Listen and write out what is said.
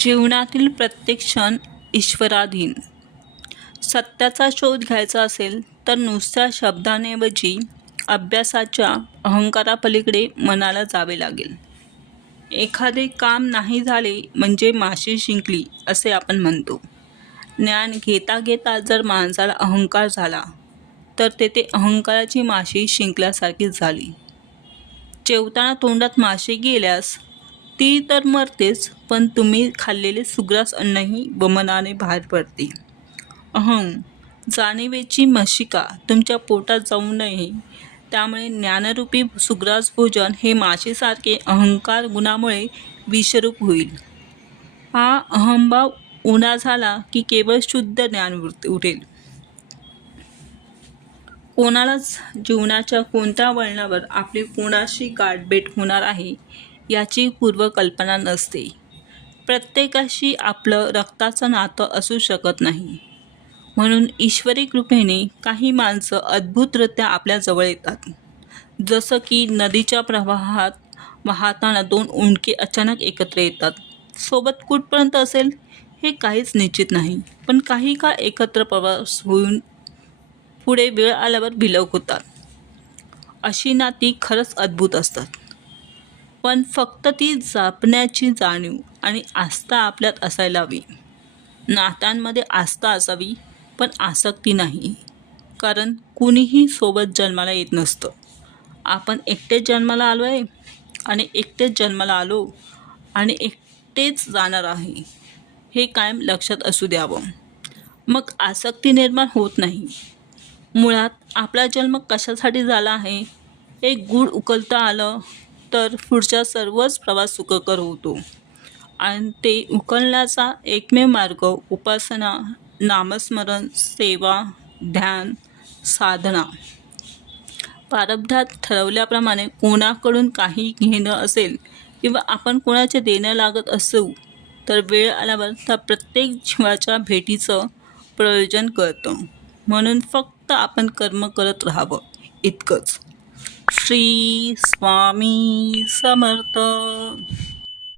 जीवनातील प्रत्येक क्षण ईश्वराधीन. सत्याचा शोध घ्यायचा असेल तर नुसत्या शब्दांऐवजी अभ्यासाच्या अहंकारापलीकडे मनाला जावे लागेल. एखादे काम नाही झाले म्हणजे माशी शिंकली असे आपण म्हणतो. ज्ञान घेता घेता जर माणसाला अहंकार झाला तर तेथे अहंकाराची माशी शिंकल्यासारखीच झाली. जेवताना तोंडात माशी गेल्यास ती तर मरतेच, पण तुम्ही खाल्लेले सुग्रास अन्नही वमनाने बाहेर पडते. अहं जाणीवेची मशिका तुमच्या पोटात जाऊ नये, त्यामुळे ज्ञानरूपी सुग्रास भोजन हे माशीसारखे अहंकार गुणामुळे विषरूप होईल. हा अहंभाव उणा झाला की केवळ शुद्ध ज्ञान उरेल. कोणालाच जीवनाच्या कोणत्या वळणावर आपली कोणाशी गाठभेट होणार आहे याची पूर्वकल्पना नसते. प्रत्येकाशी आपलं रक्ताचं नातं असू शकत नाही. म्हणून ईश्वरी कृपेने काही माणसं अद्भुतरित्या आपल्या जवळ येतात. जसं की नदीच्या प्रवाहात वाहताना दोन ओंडके अचानक एकत्र येतात. सोबत कुठपर्यंत असेल हे काहीच निश्चित नाही, पण काही काळ एकत्र प्रवास होऊन पुढे वेळ आल्यावर विलग होतात. अशी नाती खरंच अद्भुत असतात. पण फक्त ती जपण्याची जाणीव आणि आस्था आपल्यात असायला हवी. नात्यांमध्ये आस्था असावी, पण आसक्ती नाही. कारण कुणीही सोबत जन्माला येत नसतं. आपण एकटेच जन्माला आलो आहे आणि एकटेच जन्माला आलो आणि एकटेच जाणार आहे, हे कायम लक्षात असू द्यावं. मग आसक्ती निर्माण होत नाही. मुळात आपला जन्म कशासाठी झाला आहे हे गूढ उकलता आलं तर पुढचा सर्वच प्रवास सुखकर होतो. आणि ते उकलण्याचा एकमेव मार्ग उपासना, नामस्मरण, सेवा, ध्यान, साधना. प्रारब्धात ठरवल्याप्रमाणे कोणाकडून काही घेणं असेल किंवा आपण कोणाचे देणं लागत असू तर वेळ आल्यावर त्या प्रत्येक जीवाच्या भेटीचं प्रयोजन कळतं. म्हणून फक्त आपण कर्म करत राहावं इतकंच. श्री स्वामी समर्थ.